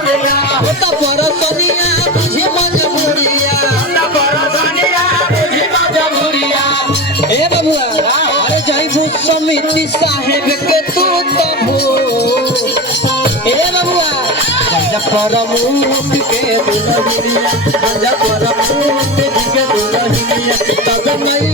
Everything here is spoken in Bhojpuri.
होता परसनिया बुझी मजबूरिया ए बबुआ अरे जईबू समिति साहेब के तू तबो ए बबुआ गंजा परमुख के दुलहिया गंजा परमुख के दुलहिया तब नहीं